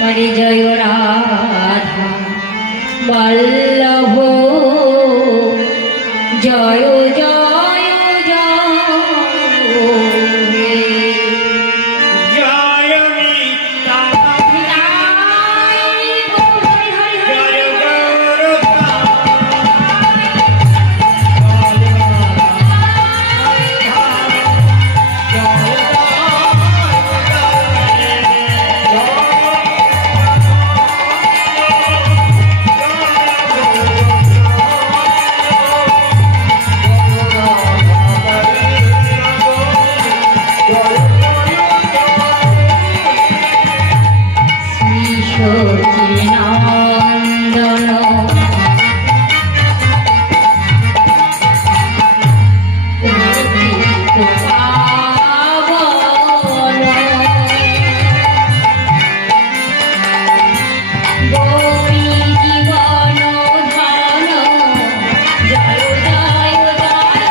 হরে জয় রাধা বল্লভ জয় জয় জয় হে। জয় নিতাই জয় সচিনন্দন পাবন গোপী জীবন ধন জয় জয় জয়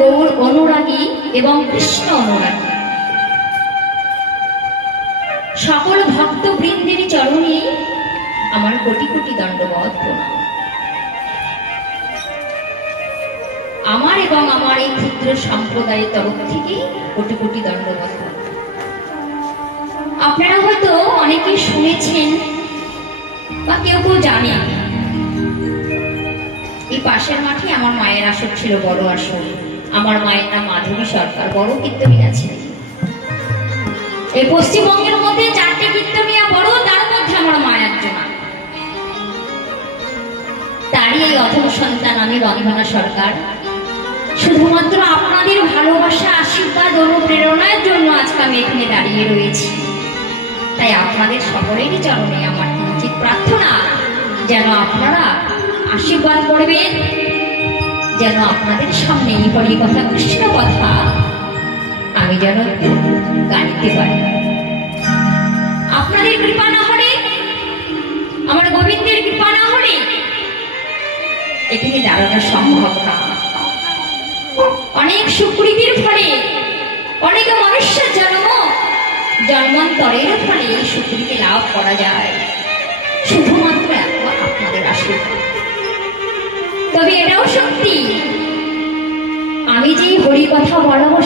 গৌর অনুরাগী এবং কৃষ্ণ অনুরাগী সকল ভক্ত বৃন্দের চরণে আমার কোটি কোটি দণ্ডবত প্রণাম। আমার এবং আমার এই ক্ষুদ্র সম্প্রদায়ের তরফ থেকে কোটি কোটি দণ্ডবত। আপনারা হয়তো অনেকে শুনেছেন বা কেউ কেউ জানেন, এই পাশের মাঠে আমার মায়ের আসর ছিল, বড় আসর। আমার মায়ের নাম মাধবী সরকার, বড় কীর্তনিয়া ছিলেন। এই পশ্চিমবঙ্গের মধ্যে 4টে কীর্তনিয়া বড়, তার মধ্যে আমার মা একজন। তারই এই অধম সন্তান আমি বন্দনা সরকার। শুধুমাত্র আপনাদের ভালোবাসা, আশীর্বাদ, অনুপ্রেরণার জন্য আজকে আমি এখানে দাঁড়িয়ে রয়েছি। তাই আপনাদের সকলেরই চরণে আমার কিঞ্চিত প্রার্থনা, যেন আপনারা আশীর্বাদ করবেন, যেন আপনাদের সামনে এই হরি কথা, কৃষ্ণ কথা আমি যেন গাইতে পারি। আপনাদের কৃপা না হলে, আমার গোবিন্দের কৃপা না হলে এখানে দাঁড়ানো সম্ভব না। অনেক সুকৃতির ফলে, অনেক মনুষ্যের জন্মান্তরের ফলে এই সুকৃতি লাভ করা যায় শুধুমাত্র একবার আপনাদের আশীর্বাদ। তবে এটাও সত্যি, আমি যে হরি কথা বলবো